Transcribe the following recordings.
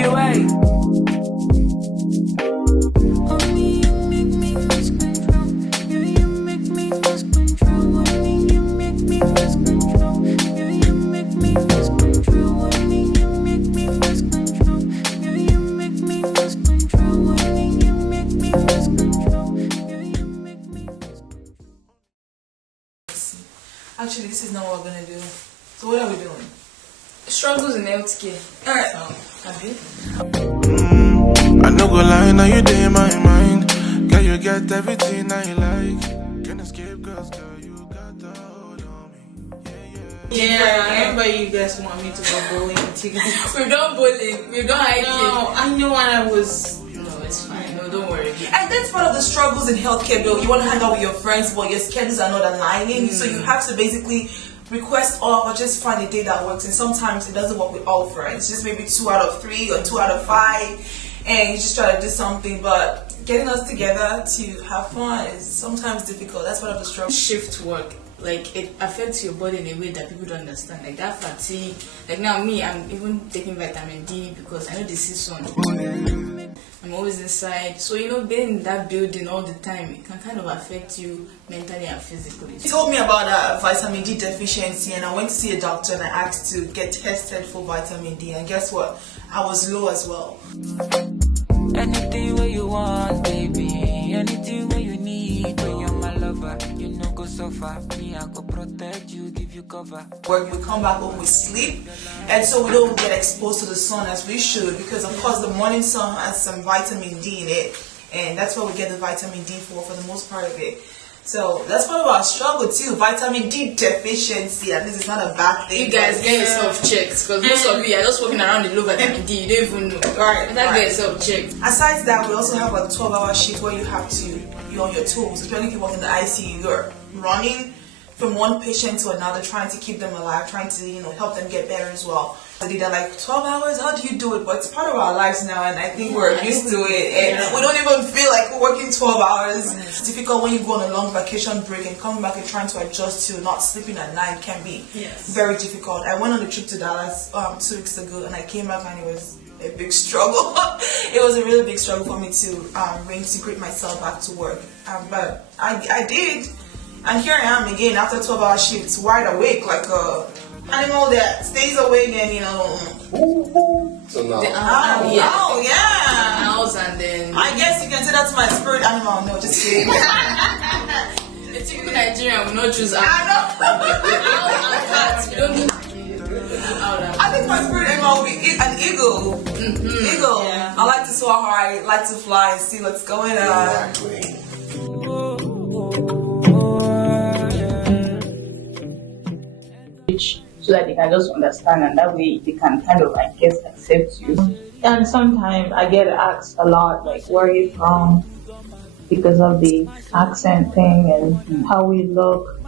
your way. Actually, this is not what we're gonna do. So what are we doing? Struggles in healthcare. Alright. I know go lie, now you day in my mind. Girl, you get everything I like. Can't escape, cause girl, you got the hold on me. Yeah, I remember you guys want me to go bowling. We've done bowling, we've done hiking. No, I know when I was. No, it's fine. No, don't worry. And that's part of the struggles in healthcare, though. You want to hang out with your friends, but your schedules are not aligning. So you have to basically request off or just find a day that works. And sometimes it doesn't work with all friends. Just maybe 2 out of 3 or 2 out of 5. And you just try to do something. But getting us together to have fun is sometimes difficult. That's part of the struggle. Shift work, like it affects your body in a way that people don't understand. Like that fatigue. Like now me, I'm even taking vitamin D because I know the season. I'm always inside. So being in that building all the time, it can kind of affect you mentally and physically. He told me about vitamin D deficiency, and I went to see a doctor and I asked to get tested for vitamin D, and guess what? I was low as well. Anything where you want, baby. Anything where you need. When you're my lover, you know go so far. Me, I go protect you, give you cover. Work, we come back home, we sleep, and so we don't get exposed to the sun as we should, because of course the morning sun has some vitamin D in it, and that's what we get the vitamin D for the most part of it. So that's part of our struggle too, vitamin D deficiency. At least it's not a bad thing. You guys get yourself checked, because most of you are just walking around with low vitamin D. You don't even know. Right. Get yourself checked. Aside that, we also have a 12-hour shift where you have to be on your toes, especially if you work in the ICU. You're running from one patient to another, trying to keep them alive, trying to help them get better as well. So they're like 12 hours. How do you do it? But it's part of our lives now, and I think we're used to it. And we don't even feel like we're working 12 hours. It's difficult when you go on a long vacation break and come back and trying to adjust to not sleeping at night can be very difficult. I went on a trip to Dallas 2 weeks ago, and I came back and it was a big struggle. It was a really big struggle for me to reintegrate myself back to work. But I did. And here I am again after 12-hour shifts, wide awake like a animal that stays awake and So now, House and then I guess you can say that's my spirit animal. No, just kidding. the typical Nigerian will not choose I owl and cats. We don't do owl and think my spirit animal will be an eagle. Eagle. Yeah. I like to soar high, I like to fly and see what's going on. exactly. So that they can just understand, and that way they can kind of, I guess, accept you. And sometimes I get asked a lot, like, where are you from? Because of the accent thing and how we look.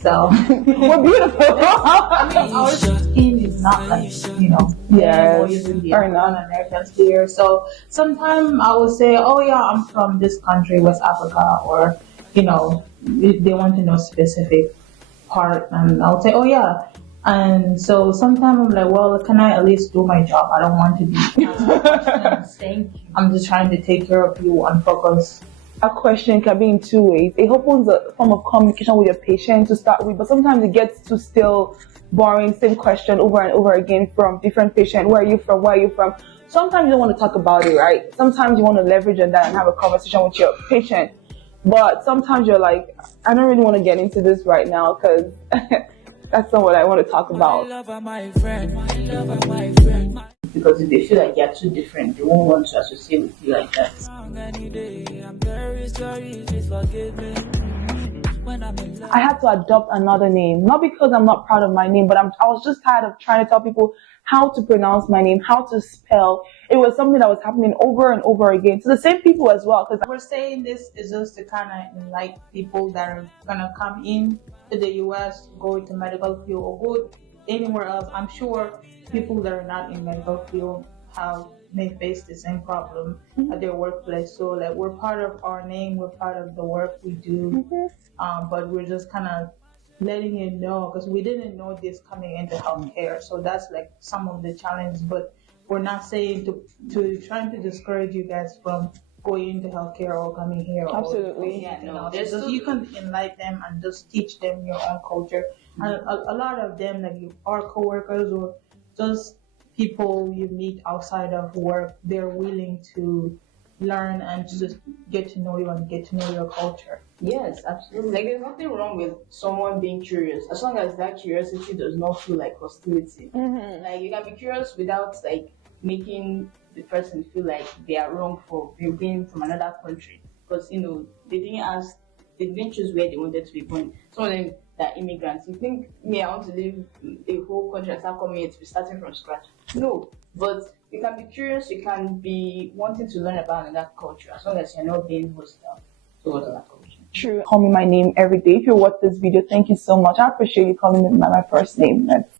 So we're beautiful. Our skin is not like, or non-Americans here. So sometimes I will say, oh yeah, I'm from this country, West Africa, or they want to know specific part, and I'll say, oh yeah. And so sometimes I'm like, well, can I at least do my job? I don't want to be I'm just trying to take care of you and focus. A question can be in 2 ways. It opens a form of communication with your patient to start with, but sometimes it gets to still boring, same question over and over again from different patients. Where are you from? Where are you from? Sometimes you don't want to talk about it, right? Sometimes you want to leverage on that and have a conversation with your patient. But sometimes you're like, I don't really want to get into this right now because that's not what I want to talk about. Because if they feel like you're too different, they won't want to associate with you like that. I had to adopt another name, not because I'm not proud of my name, but I was just tired of trying to tell people how to pronounce my name, how to spell. It was something that was happening over and over again to the same people as well. Because we're saying this is just to kind of enlighten people that are gonna come in to the US, go into medical field, or go anywhere else. I'm sure people that are not in medical field may face the same problem at their workplace. So like, we're part of our name, we're part of the work we do, but we're just kind of letting you know, because we didn't know this coming into healthcare. So that's like some of the challenges, but we're not saying to trying to discourage you guys from going into healthcare or coming here. Absolutely. Or Yeah, anything no, else. there's Just still- you can enlighten them and just teach them your own culture. And a lot of them, like you are coworkers or just people you meet outside of work, they're willing to learn and to just get to know you and get to know your culture. Yes, absolutely. Like there's nothing wrong with someone being curious as long as that curiosity does not feel like hostility. Like you can be curious without like making the person feel like they are wrong for being from another country because they didn't choose where they wanted to be born. Some of them that immigrants. You think me, I want to leave a whole country and start coming here to be starting from scratch? No, but you can be curious. You can be wanting to learn about another culture as long as you're not being hostile towards that culture. True. Call me my name every day. If you watch this video, thank you so much. I appreciate you calling me by my first name. That's